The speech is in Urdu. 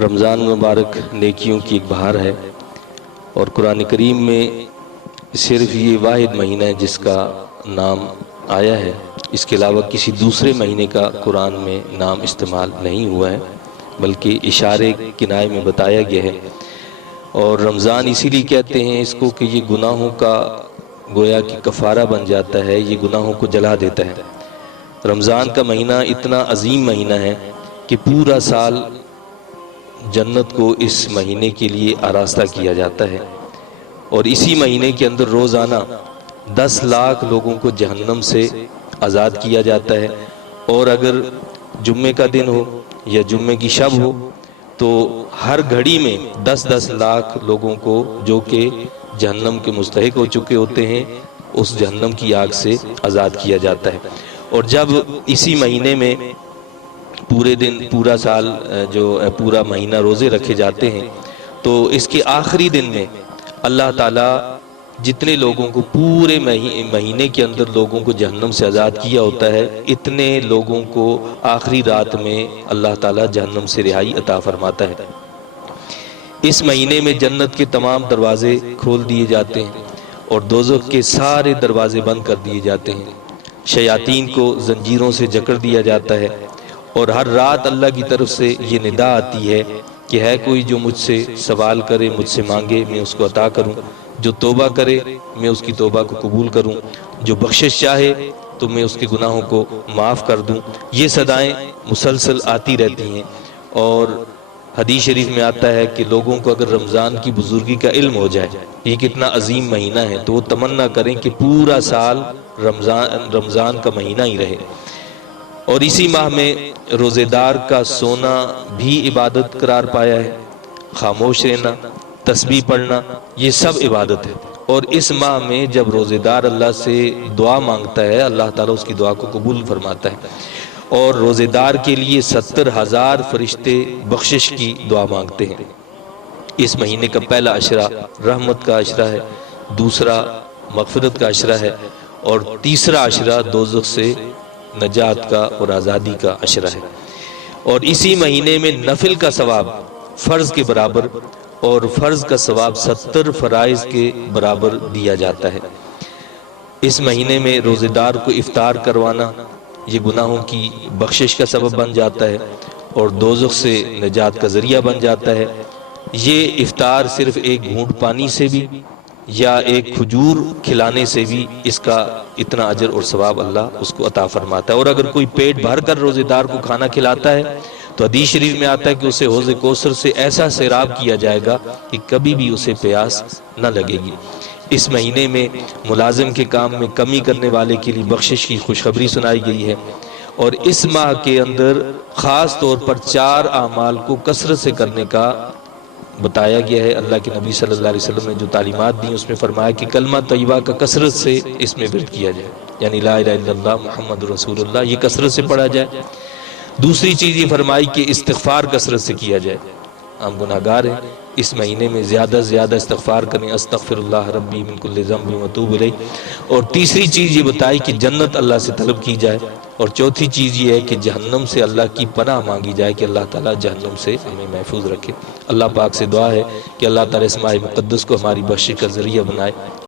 رمضان مبارک نیکیوں کی ایک بہار ہے، اور قرآن کریم میں صرف یہ واحد مہینہ ہے جس کا نام آیا ہے۔ اس کے علاوہ کسی دوسرے مہینے کا قرآن میں نام استعمال نہیں ہوا ہے، بلکہ اشارے کنائے میں بتایا گیا ہے۔ اور رمضان اسی لیے کہتے ہیں اس کو کہ یہ گناہوں کا گویا کہ کفارہ بن جاتا ہے، یہ گناہوں کو جلا دیتا ہے۔ رمضان کا مہینہ اتنا عظیم مہینہ ہے کہ پورا سال جنت کو اس مہینے کے لیے آراستہ کیا جاتا ہے، اور اسی مہینے کے اندر روزانہ 10 لاکھ لوگوں کو جہنم سے آزاد کیا جاتا ہے۔ اور اگر جمعے کا دن ہو یا جمعے کی شب ہو تو ہر گھڑی میں 10 لاکھ لوگوں کو جو کہ جہنم کے مستحق ہو چکے ہوتے ہیں اس جہنم کی آگ سے آزاد کیا جاتا ہے۔ اور جب اسی مہینے میں پورے دن پورا سال جو پورا مہینہ روزے رکھے جاتے ہیں تو اس کے آخری دن میں اللہ تعالیٰ جتنے لوگوں کو پورے مہینے کے اندر لوگوں کو جہنم سے آزاد کیا ہوتا ہے، اتنے لوگوں کو آخری رات میں اللہ تعالیٰ جہنم سے رہائی عطا فرماتا ہے۔ اس مہینے میں جنت کے تمام دروازے کھول دیے جاتے ہیں اور دوزخ کے سارے دروازے بند کر دیے جاتے ہیں۔ شیاطین کو زنجیروں سے جکڑ دیا جاتا ہے، اور ہر رات اللہ کی طرف سے یہ ندا آتی ہے کہ ہے کوئی جو مجھ سے سوال کرے، مجھ سے مانگے، میں اس کو عطا کروں، جو توبہ کرے میں اس کی توبہ کو قبول کروں، جو بخشش چاہے تو میں اس کے گناہوں کو معاف کر دوں۔ یہ صدائیں مسلسل آتی رہتی ہیں، اور حدیث شریف میں آتا ہے کہ لوگوں کو اگر رمضان کی بزرگی کا علم ہو جائے، یہ کتنا عظیم مہینہ ہے، تو وہ تمنا کریں کہ پورا سال رمضان کا مہینہ ہی رہے۔ اور اسی ماہ میں روزے دار کا سونا بھی عبادت قرار پایا ہے، خاموش رہنا، تسبیح پڑھنا، یہ سب عبادت ہے۔ اور اس ماہ میں جب روزے دار اللہ سے دعا مانگتا ہے، اللہ تعالیٰ اس کی دعا کو قبول فرماتا ہے، اور روزے دار کے لیے 70,000 فرشتے بخشش کی دعا مانگتے ہیں۔ اس مہینے کا پہلا عشرہ رحمت کا عشرہ ہے، دوسرا مغفرت کا عشرہ ہے، اور تیسرا عشرہ دوزخ سے نجات کا اور آزادی کا عشرہ ہے۔ اور اسی مہینے میں نفل کا ثواب فرض کے برابر اور فرض کا ثواب 70 فرائض کے برابر دیا جاتا ہے۔ اس مہینے میں روزے دار کو افطار کروانا یہ گناہوں کی بخشش کا سبب بن جاتا ہے اور دوزخ سے نجات کا ذریعہ بن جاتا ہے۔ یہ افطار صرف ایک گھونٹ پانی سے بھی یا ایک کھجور کھلانے سے بھی اس کا اتنا اجر اور ثواب اللہ اس کو عطا فرماتا ہے۔ اور اگر کوئی پیٹ بھر کر روزے دار کو کھانا کھلاتا ہے تو حدیث شریف میں آتا ہے کہ اسے حوض کوثر سے ایسا سیراب کیا جائے گا کہ کبھی بھی اسے پیاس نہ لگے گی۔ اس مہینے میں ملازم کے کام میں کمی کرنے والے کے لیے بخشش کی خوشخبری سنائی گئی ہے، اور اس ماہ کے اندر خاص طور پر 4 اعمال کو کثرت سے کرنے کا بتایا گیا ہے۔ اللہ کے نبی صلی اللہ علیہ وسلم نے جو تعلیمات دی اس میں فرمایا کہ کلمہ طیبہ کا کثرت سے اس میں ورد کیا جائے، یعنی لا الہ الا اللہ محمد رسول اللہ، یہ کثرت سے پڑھا جائے۔ دوسری چیز یہ فرمائی کہ استغفار کثرت سے کیا جائے، ہم گناہگار ہیں، اس مہینے میں زیادہ سے زیادہ استغفار کریں، استغفر اللہ ربی من کل ذنب واتوب الیہ۔ اور تیسری چیز یہ بتائی کہ جنت اللہ سے طلب کی جائے، اور چوتھی چیز یہ ہے کہ جہنم سے اللہ کی پناہ مانگی جائے کہ اللہ تعالیٰ جہنم سے ہمیں محفوظ رکھے۔ اللہ پاک سے دعا ہے کہ اللہ تعالیٰ اس ماہ مقدس کو ہماری بخشش کا ذریعہ بنائے۔